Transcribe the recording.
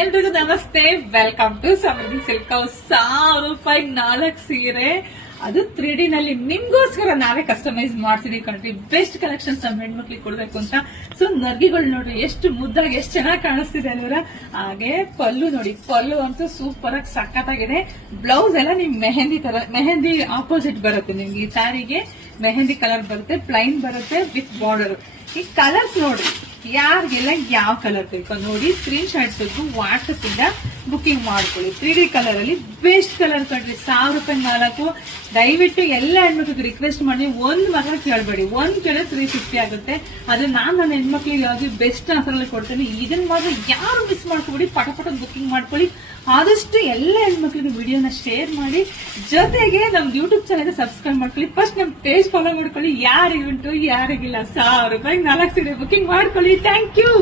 ಎಲ್ರಿಗೂ ನಮಸ್ತೆ, welcome to Samruddhi silk house. 1000 ರೂಪಾಯಿ 4 ಸೀರೆ, ಅದು 3D ನಲ್ಲಿ ನಿಮ್ಗೋಸ್ಕರ ನಾವೇ ಕಸ್ಟಮೈಸ್ ಮಾಡ್ತಿದೀವಿ ಕಣ್ರಿ. ಬೆಸ್ಟ್ ಕಲೆಕ್ಷನ್ಸ್ ನಮ್ಮ ಹೆಣ್ಮಕ್ಳಿಗೆ ಕೊಡ್ಬೇಕು ಅಂತ. ಸೊ ನರ್ಗಿಗಳು ನೋಡ್ರಿ ಎಷ್ಟು ಮುದ್ದಾಗಿ ಎಷ್ಟು ಚೆನ್ನಾಗಿ ಕಾಣಿಸ್ತಿದೆ ಅಲ್ವರ. ಹಾಗೆ ಪಲ್ಲು ನೋಡಿ, ಪಲ್ಲು ಅಂತೂ ಸೂಪರ್ ಆಗಿ ಸಖತ್ತಾಗಿದೆ. ಬ್ಲೌಸ್ ಎಲ್ಲ ನಿಮ್ ಮೆಹಂದಿ ಆಪೋಸಿಟ್ ಬರುತ್ತೆ. ನಿಮ್ಗೆ ಈ ಸ್ಯಾರಿಗೆ ಮೆಹಂದಿ ಕಲರ್ ಬರುತ್ತೆ, ಪ್ಲೈನ್ ಬರುತ್ತೆ ವಿತ್ ಬಾರ್ಡರ್. ಈ ಕಲರ್ಸ್ ನೋಡ್ರಿ, ಯಾರಿಗೆಲ್ಲ ಯಾವ ಕಲರ್ ಬೇಕು ನೋಡಿ ಸ್ಕ್ರೀನ್ ಶಾಟ್ ತೆಗೆದು ವಾಟ್ಸ್ಆಪ್ ಇಂದ ಬುಕಿಂಗ್ ಮಾಡ್ಕೊಳ್ಳಿ. 3D ಕಲರ್ ಅಲ್ಲಿ ಬೆಸ್ಟ್ ಕಲರ್ ಕಂಡ್ರಿ. 1000 ರೂಪಾಯಿ 4. ದಯವಿಟ್ಟು ಎಲ್ಲ ಹೆಣ್ಮಕ್ಳಿಗೆ ರಿಕ್ವೆಸ್ಟ್ ಮಾಡಿ, ಒಂದ್ ಮಾತ್ರ ಕೇಳಬೇಡಿ. ಒಂದ್ ಕೇಳಿದ್ರೆ 350 ಆಗುತ್ತೆ. ಆದ್ರೆ ನನ್ನ ಹೆಣ್ಮಕ್ಳಿಗೆ ಯಾವ್ದು ಬೆಸ್ಟ್ ಆಫರ್ ಕೊಡ್ತೇನೆ. ಇದನ್ನ ಮಾತ್ರ ಯಾರು ಮಿಸ್ ಮಾಡ್ಕೊಬೇಡಿ, ಪಟ ಬುಕಿಂಗ್ ಮಾಡ್ಕೊಳ್ಳಿ. ಆದಷ್ಟು ಎಲ್ಲ ಹೆಣ್ಮಕ್ಳಿಗೆ ವಿಡಿಯೋನ ಶೇರ್ ಮಾಡಿ, ಜೊತೆಗೆ ನಮ್ದು ಯೂಟ್ಯೂಬ್ ಚಾನಲ್ ಸಬ್ಸ್ಕ್ರೈಬ್ ಮಾಡ್ಕೊಳ್ಳಿ. ಫಸ್ಟ್ ನಮ್ ಪೇಜ್ ಫಾಲೋ ಮಾಡ್ಕೊಳ್ಳಿ. ಯಾರಿಗುಂಟು ಯಾರಿಗಿಲ್ಲ 1000 ರೂಪಾಯಿ 4 ಸೀರೆ ಬುಕಿಂಗ್ ಮಾಡ್ಕೊಳ್ಳಿ. Thank you.